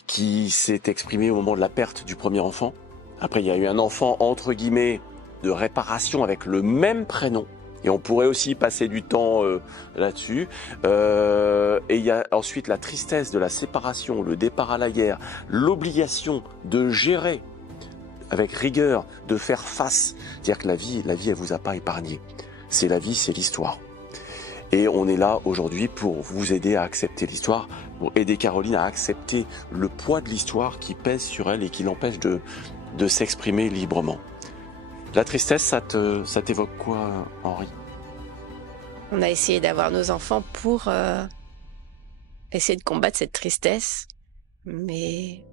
qui s'est exprimée au moment de la perte du premier enfant. Après, il y a eu un enfant, entre guillemets, de réparation avec le même prénom. Et on pourrait aussi passer du temps là-dessus. Et il y a ensuite la tristesse de la séparation, le départ à la guerre, l'obligation de gérer avec rigueur, de faire face. C'est-à-dire que la vie, elle vous a pas épargné. C'est la vie, c'est l'histoire. Et on est là aujourd'hui pour vous aider à accepter l'histoire, pour aider Caroline à accepter le poids de l'histoire qui pèse sur elle et qui l'empêche de s'exprimer librement. La tristesse, ça t'évoque quoi, Henri? On a essayé d'avoir nos enfants pour essayer de combattre cette tristesse, mais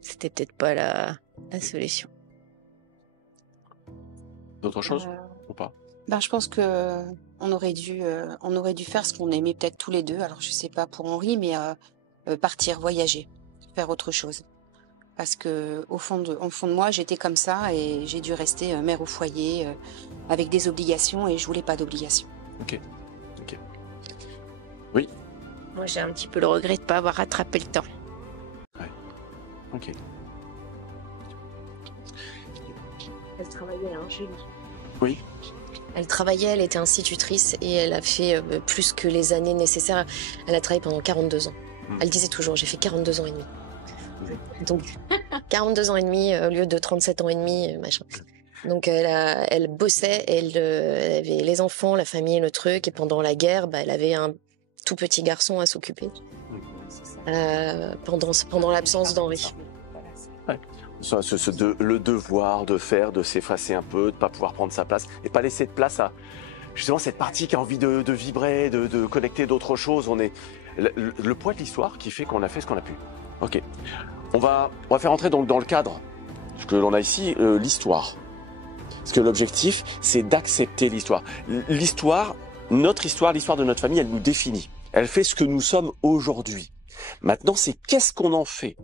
c'était peut-être pas la solution. D'autres choses ou pas? Je pense que on aurait dû faire ce qu'on aimait peut-être tous les deux. Alors je sais pas pour Henri, mais partir, voyager, faire autre chose. Parce que au fond de moi, j'étais comme ça et j'ai dû rester mère au foyer avec des obligations et je voulais pas d'obligations. Ok. Oui. Moi, j'ai un petit peu le regret de ne pas avoir rattrapé le temps. Ok. Elle travaillait, hein, Julie. Oui. Elle travaillait, elle était institutrice et elle a fait plus que les années nécessaires. Elle a travaillé pendant 42 ans. Elle disait toujours, j'ai fait 42 ans et demi. Donc, 42 ans et demi au lieu de 37 ans et demi, machin. Donc, elle bossait, elle avait les enfants, la famille, le truc. Et pendant la guerre, bah, elle avait un tout petit garçon à s'occuper pendant l'absence d'Henri. Le devoir de faire, de s'effacer un peu, de pas pouvoir prendre sa place et pas laisser de place à justement cette partie qui a envie de vibrer, de connecter d'autres choses. On est le poids de l'histoire qui fait qu'on a fait ce qu'on a pu. Ok. On va faire entrer donc dans le cadre ce que l'on a ici, l'histoire. Parce que l'objectif, c'est d'accepter l'histoire. L'histoire, notre histoire, l'histoire de notre famille, elle nous définit. Elle fait ce que nous sommes aujourd'hui. Maintenant, c'est qu'est-ce qu'on en fait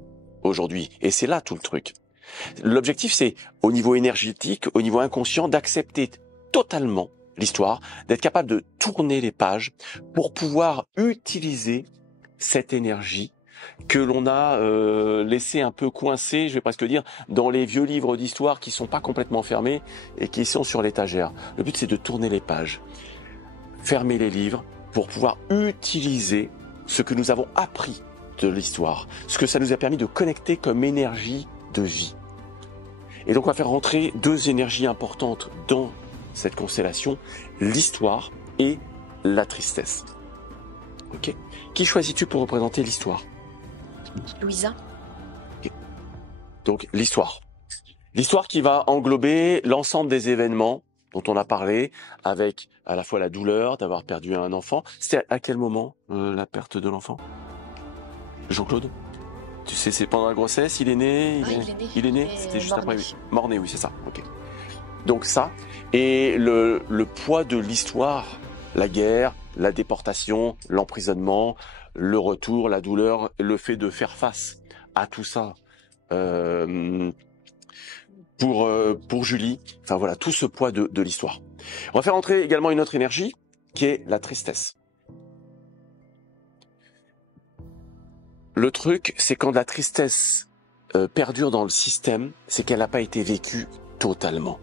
aujourd'hui. Et c'est là tout le truc. L'objectif, c'est au niveau énergétique, au niveau inconscient, d'accepter totalement l'histoire, d'être capable de tourner les pages pour pouvoir utiliser cette énergie que l'on a laissé un peu coincée, je vais presque dire, dans les vieux livres d'histoire qui sont pas complètement fermés et qui sont sur l'étagère. Le but, c'est de tourner les pages, fermer les livres pour pouvoir utiliser ce que nous avons appris de l'histoire, ce que ça nous a permis de connecter comme énergie de vie. Et donc on va faire rentrer deux énergies importantes dans cette constellation, l'histoire et la tristesse. Ok. Qui choisis-tu pour représenter l'histoire? Louisa. Okay. Donc l'histoire. L'histoire qui va englober l'ensemble des événements dont on a parlé, avec à la fois la douleur d'avoir perdu un enfant. C'était à quel moment la perte de l'enfant? Jean-Claude? Tu sais, c'est pendant la grossesse, il est né? Il est né. C'était juste après. Mort-né, oui, c'est ça. Ok. Donc ça, et le poids de l'histoire, la guerre, la déportation, l'emprisonnement, le retour, la douleur, le fait de faire face à tout ça pour Julie. Enfin voilà, tout ce poids de l'histoire. On va faire entrer également une autre énergie qui est la tristesse. Le truc, c'est quand la tristesse perdure dans le système, c'est qu'elle n'a pas été vécue totalement.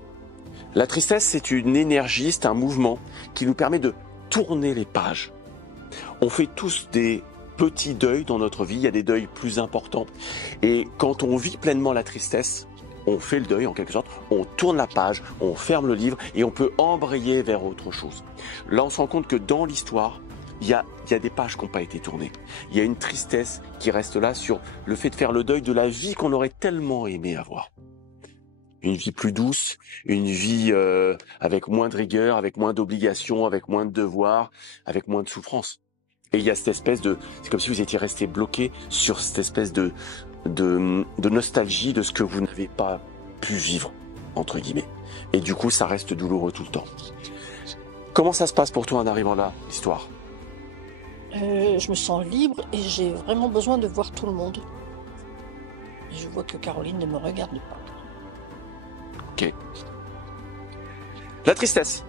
La tristesse, c'est une énergie, c'est un mouvement qui nous permet de tourner les pages. On fait tous des petits deuils dans notre vie, il y a des deuils plus importants. Et quand on vit pleinement la tristesse, on fait le deuil en quelque sorte, on tourne la page, on ferme le livre et on peut embrayer vers autre chose. Là, on se rend compte que dans l'histoire, il y a des pages qui n'ont pas été tournées. Il y a une tristesse qui reste là sur le fait de faire le deuil de la vie qu'on aurait tellement aimé avoir. Une vie plus douce, une vie avec moins de rigueur, avec moins d'obligations, avec moins de devoirs, avec moins de souffrance. Et il y a cette espèce de... C'est comme si vous étiez resté bloqué sur cette espèce de nostalgie de ce que vous n'avez pas pu vivre, entre guillemets. Et du coup, ça reste douloureux tout le temps. Comment ça se passe pour toi en arrivant là, l'histoire ? Je me sens libre et j'ai vraiment besoin de voir tout le monde. Et je vois que Caroline ne me regarde pas. Ok. La tristesse.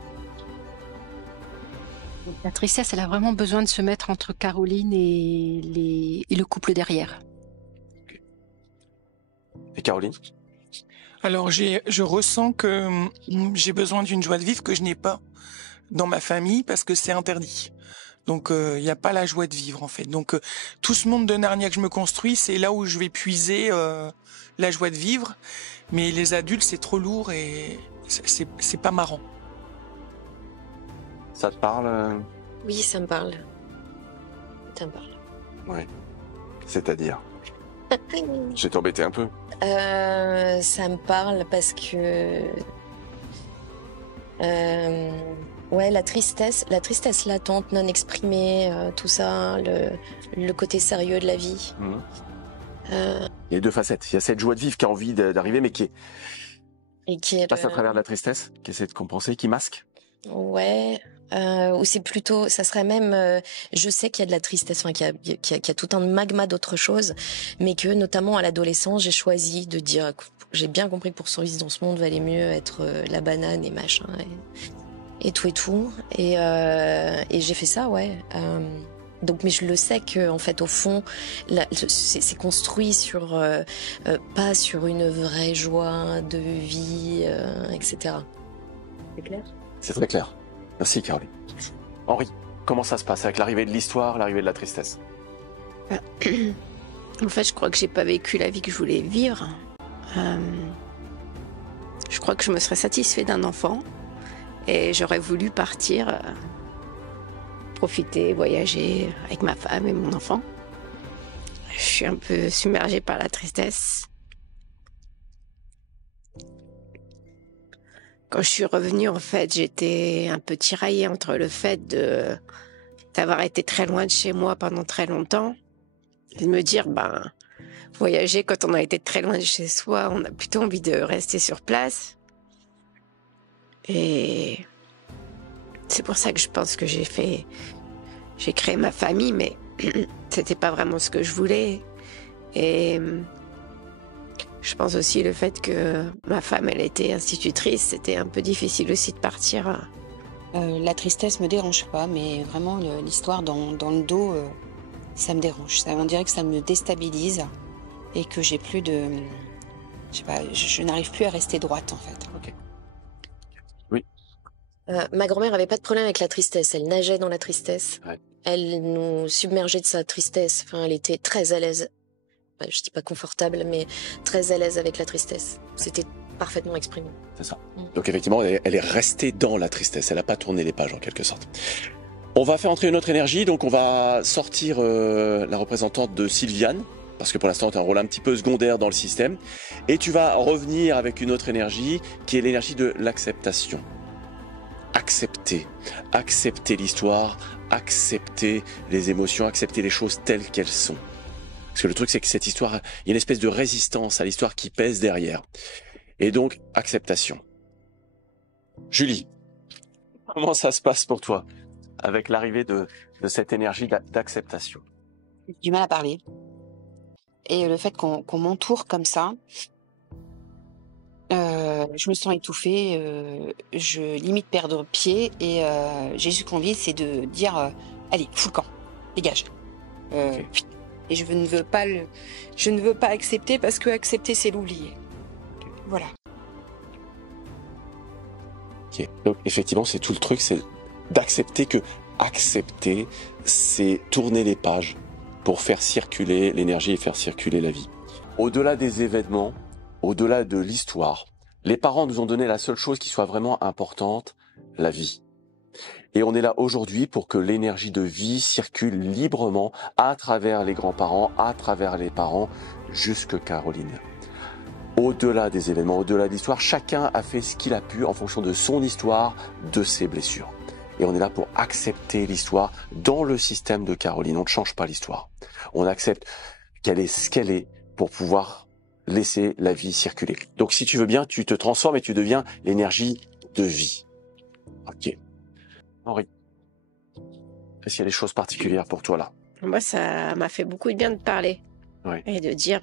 La tristesse, elle a vraiment besoin de se mettre entre Caroline et le couple derrière. Okay. Et Caroline ? Alors je ressens que j'ai besoin d'une joie de vivre que je n'ai pas dans ma famille parce que c'est interdit. Donc il n'y a pas la joie de vivre en fait. Donc tout ce monde de Narnia que je me construis, c'est là où je vais puiser la joie de vivre. Mais les adultes, c'est trop lourd et c'est pas marrant. Ça te parle ? Oui, ça me parle. Ça me parle. Ouais. C'est-à-dire ? Je vais t'embêter un peu. Ça me parle parce que... ouais, la tristesse latente, non exprimée, tout ça, le côté sérieux de la vie. Mmh. Il y a deux facettes. Il y a cette joie de vivre qui a envie d'arriver, mais qui passe à travers de la tristesse, qui essaie de compenser, qui masque. Ouais. Ou c'est plutôt, ça serait même, je sais qu'il y a de la tristesse, enfin qu'il y a tout un magma d'autres choses, mais que notamment à l'adolescence, j'ai choisi de dire, j'ai bien compris que pour survivre dans ce monde, valait mieux être la banane et machin et tout et j'ai fait ça, ouais. Donc, mais je le sais que, en fait, au fond, c'est construit sur pas sur une vraie joie de vie, etc. C'est clair? C'est très clair. Merci, Caroline. Henri, comment ça se passe avec l'arrivée de l'histoire, l'arrivée de la tristesse? En fait, je crois que j'ai pas vécu la vie que je voulais vivre. Je crois que je me serais satisfait d'un enfant et j'aurais voulu partir, profiter, voyager avec ma femme et mon enfant. Je suis un peu submergée par la tristesse. Quand je suis revenue, en fait, j'étais un peu tiraillée entre le fait d'avoir été très loin de chez moi pendant très longtemps et de me dire, voyager quand on a été très loin de chez soi, on a plutôt envie de rester sur place. Et c'est pour ça que je pense que j'ai créé ma famille, mais c'était pas vraiment ce que je voulais. Et je pense aussi le fait que ma femme, elle était institutrice, c'était un peu difficile aussi de partir. La tristesse me dérange pas, mais vraiment l'histoire dans le dos, ça me dérange. On dirait que ça me déstabilise et que j'ai plus de... Je sais pas, je n'arrive plus à rester droite en fait. Ok. Oui. Ma grand-mère avait pas de problème avec la tristesse. Elle nageait dans la tristesse. Ouais. Elle nous submergeait de sa tristesse. Enfin, elle était très à l'aise. Je dis pas confortable, mais très à l'aise avec la tristesse. C'était parfaitement exprimé. C'est ça. Donc effectivement, elle est restée dans la tristesse. Elle n'a pas tourné les pages en quelque sorte. On va faire entrer une autre énergie. Donc on va sortir la représentante de Sylviane. Parce que pour l'instant, tu as un rôle un petit peu secondaire dans le système. Et tu vas revenir avec une autre énergie qui est l'énergie de l'acceptation. Accepter. Accepter l'histoire, accepter les émotions, accepter les choses telles qu'elles sont. Parce que le truc, c'est que cette histoire, il y a une espèce de résistance à l'histoire qui pèse derrière. Et donc, acceptation. Julie, comment ça se passe pour toi avec l'arrivée de cette énergie d'acceptation? J'ai du mal à parler. Et le fait qu'on m'entoure comme ça, je me sens étouffée, je limite perdre pied et j'ai juste envie, c'est de dire allez, fous le camp, dégage. Okay. Et je ne veux pas accepter parce que accepter, c'est l'oublier. Okay. Voilà. Ok. Donc effectivement, c'est tout le truc, c'est d'accepter que accepter, c'est tourner les pages pour faire circuler l'énergie et faire circuler la vie. Au-delà des événements, au-delà de l'histoire, les parents nous ont donné la seule chose qui soit vraiment importante, la vie. Et on est là aujourd'hui pour que l'énergie de vie circule librement à travers les grands-parents, à travers les parents, jusque Caroline. Au-delà des événements, au-delà de l'histoire, chacun a fait ce qu'il a pu en fonction de son histoire, de ses blessures. Et on est là pour accepter l'histoire dans le système de Caroline. On ne change pas l'histoire. On accepte qu'elle est ce qu'elle est pour pouvoir laisser la vie circuler. Donc si tu veux bien, tu te transformes et tu deviens l'énergie de vie. Ok. Henri, est-ce qu'il y a des choses particulières pour toi là? Moi, ça m'a fait beaucoup de bien de parler. Oui. Et de dire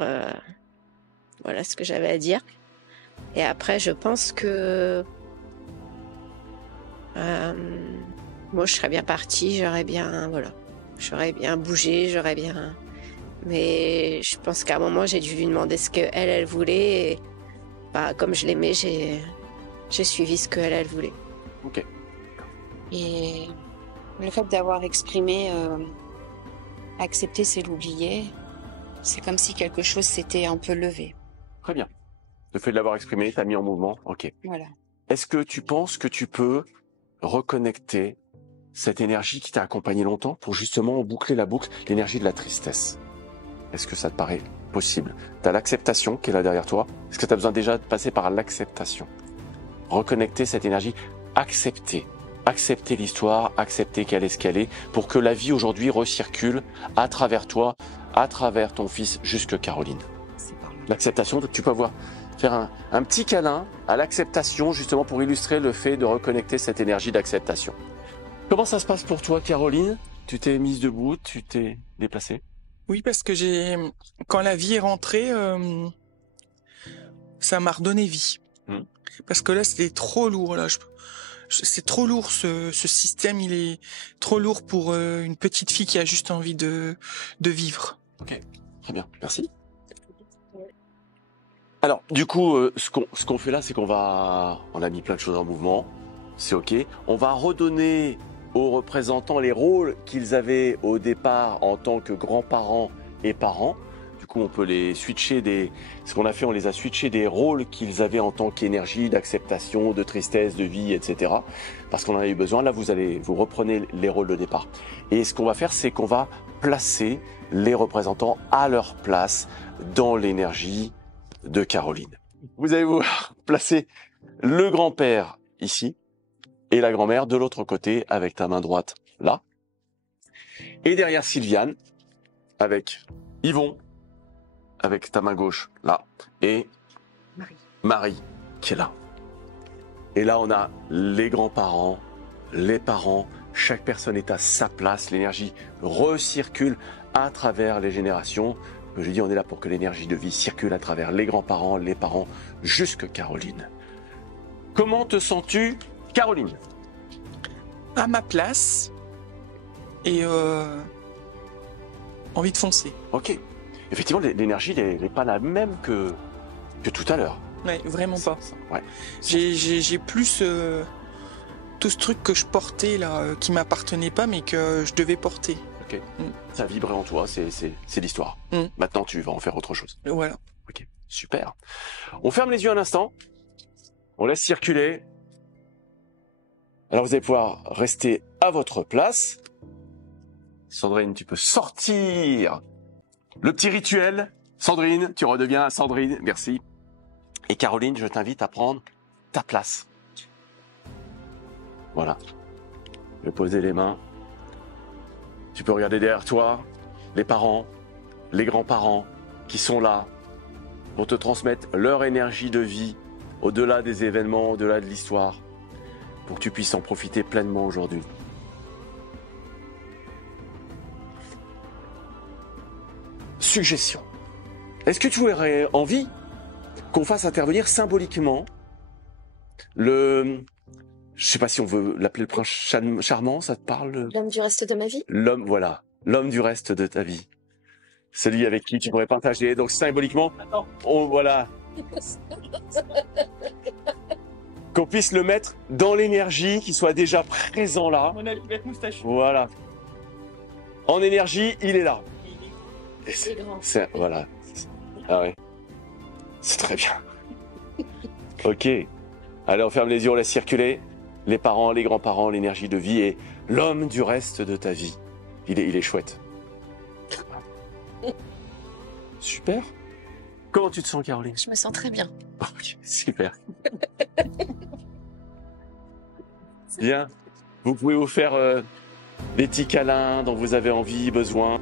voilà ce que j'avais à dire. Et après, je pense que moi, je serais bien partie, j'aurais bien bougé, j'aurais bien... Mais je pense qu'à un moment, j'ai dû lui demander ce qu'elle voulait. Et comme je l'aimais, j'ai suivi ce qu'elle voulait. Ok. Et le fait d'avoir exprimé accepter, c'est l'oublier, c'est comme si quelque chose s'était un peu levé. Très bien. Le fait de l'avoir exprimé, t'as mis en mouvement. Ok. Voilà. Est-ce que tu penses que tu peux reconnecter cette énergie qui t'a accompagné longtemps pour justement boucler la boucle, l'énergie de la tristesse? Est-ce que ça te paraît possible? T'as l'acceptation qui est là derrière toi. Est-ce que t'as besoin déjà de passer par l'acceptation? Reconnecter cette énergie, accepter. Accepter l'histoire, accepter qu'elle est ce qu'elle est, pour que la vie aujourd'hui recircule à travers toi, à travers ton fils, jusque Caroline. L'acceptation, tu peux avoir faire un petit câlin à l'acceptation, justement pour illustrer le fait de reconnecter cette énergie d'acceptation. Comment ça se passe pour toi, Caroline? Tu t'es mise debout, tu t'es déplacée? Oui, parce que quand la vie est rentrée, ça m'a redonné vie. Parce que là, c'était trop lourd. Là, C'est trop lourd ce système, il est trop lourd pour une petite fille qui a juste envie de vivre. Ok, très bien, merci. Alors, du coup, ce qu'on fait là, c'est on a mis plein de choses en mouvement, c'est ok. On va redonner aux représentants les rôles qu'ils avaient au départ en tant que grands-parents et parents. Du coup, on peut les switcher ce qu'on a fait, on les a switchés des rôles qu'ils avaient en tant qu'énergie, d'acceptation, de tristesse, de vie, etc. Parce qu'on en a eu besoin. Là, vous reprenez les rôles de départ. Et ce qu'on va faire, c'est qu'on va placer les représentants à leur place dans l'énergie de Caroline. Vous allez voir placer le grand-père ici et la grand-mère de l'autre côté avec ta main droite là. Et derrière Sylviane avec Yvon avec ta main gauche là et Marie qui est là. Et là on a les grands-parents, les parents, chaque personne est à sa place, l'énergie recircule à travers les générations. Comme je dis, on est là pour que l'énergie de vie circule à travers les grands-parents, les parents, jusque Caroline. Comment te sens-tu, Caroline? À ma place et envie de foncer. Ok. Effectivement, l'énergie n'est pas la même que tout à l'heure. Ouais, vraiment pas. Ouais. J'ai plus tout ce truc que je portais là, qui m'appartenait pas, mais que je devais porter. Ok. Ça vibrait en toi, c'est l'histoire. Maintenant, tu vas en faire autre chose. Voilà. Ok, super. On ferme les yeux un instant. On laisse circuler. Alors, vous allez pouvoir rester à votre place. Sandrine, tu peux sortir le petit rituel. Sandrine, tu redeviens Sandrine. Merci. Et Caroline, je t'invite à prendre ta place. Voilà. Je vais poser les mains. Tu peux regarder derrière toi les parents, les grands-parents qui sont là pour te transmettre leur énergie de vie au-delà des événements, au-delà de l'histoire, pour que tu puisses en profiter pleinement aujourd'hui. Suggestion. Est-ce que tu aurais envie qu'on fasse intervenir symboliquement je sais pas si on veut l'appeler le prince charmant, ça te parle? L'homme du reste de ma vie? L'homme, voilà. L'homme du reste de ta vie. Celui avec qui tu pourrais partager. Donc, symboliquement, voilà. Qu'on puisse le mettre dans l'énergie, qu'il soit déjà présent là. On a le bête moustache. Voilà. En énergie, il est là. Et C'est grand. voilà. Ah ouais. C'est très bien. Ok. Allez, on ferme les yeux, on laisse circuler. Les parents, les grands-parents, l'énergie de vie et l'homme du reste de ta vie. Il est chouette. Super. Comment tu te sens, Caroline? Je me sens très bien. Ok, super. Bien. Vous pouvez vous faire des petits câlins dont vous avez envie, besoin.